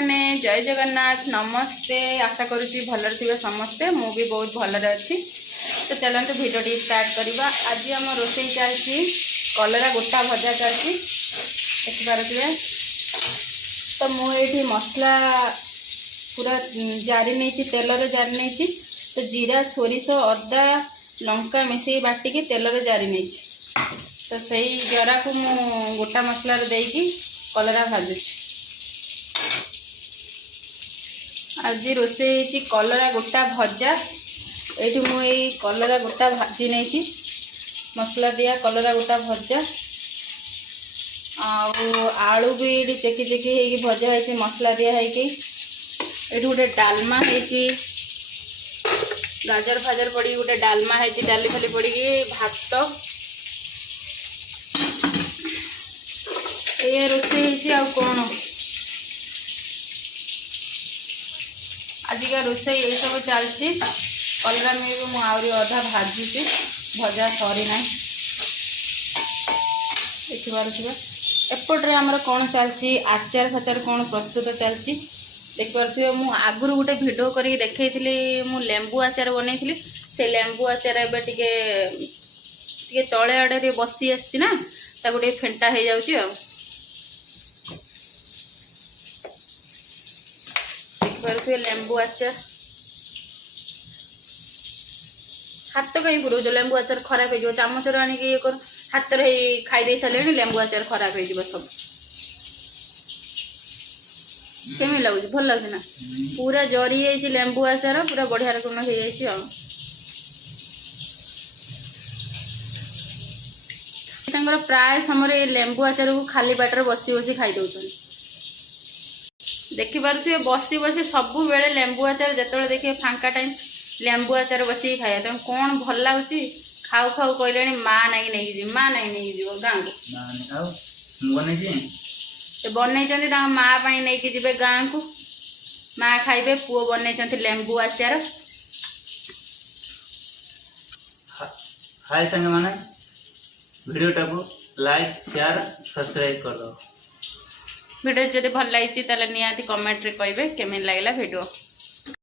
मैंने जय जगन्नाथ नमस्ते। आशा करुँची भलर थे समस्ते, मु भी बहुत भलर अच्छी। तो चलते भिडियो टी स्टार्ट करवा। आज आम रोषे चलती कलरा गोटा भजा चलती देखिपे। तो मुझे मसला पूरा जारी नहीं तेल जारी नहीं। तो जीरा सोरिष अदा लंका मिसई बाटिकी तेल जारी नहीं। तो सही जरा को मु गोटा मसला देकी कलरा भाजुची। आज रोषे कलरा गोटा भजा। ये मुझे कलरा गोटा भाजी नहीं मसला दिया कलरा गोटा भजा। आलू भी ये चेकी चेकी हो भजा है मसला दिया है कि ये गोटे डालमा है गाजर फाजर पड़ी गोटे डालमा है डाली फाली पड़ी भात ये रोषे आ कौन आजिका रोषे ये सब चलती। कलरा में मुझे अधा भाजुची भजा सरी ना देखिपे। एपटे आमर कौन चलती आचार फाचार कौन प्रस्तुत चलती देखिपे। मु आगुरी गोटे भिडियो करके देखी मु लेंबू आचार बनई से लेंबू आचार एबे टिके तले आड़े बसी आसी ना ताको फेंटा हो जाऊँगी। देखिपे लेंबू आचार हाथ कहीं पुरोज लेंबू आचार खराब हो चामचर आणिक ये कर हाथ खाई सारे लेंबू आचार खराब हो सब। केमी लगुच भल लगे ना पूरा जरी जाइए लेंबू आचार पूरा बढ़िया रकम हो जाए। प्राय समय लेंबू आचार को खाली बाटर बसी बसी खाई दौरान देखिपे। बसी बसी सब बेले लेंबू आचार जो देखिए फांका टाइम लेंबू आचार बस खाया तुम कौन भल लगुच खाऊ खाऊ कहले माँ नाई नहीं माँ नाई नहीं गाँव को बनई माँ नहीं जी गाँ को माँ खाइबे पुओ बनई लेंबू आचार। हाय संग माने वीडियो टाको लाइक शेयर सब्सक्राइब कर दो। वीडियो जब भल लगी निहाती कमेंट रे कहिबे केमिन लागला वीडियो।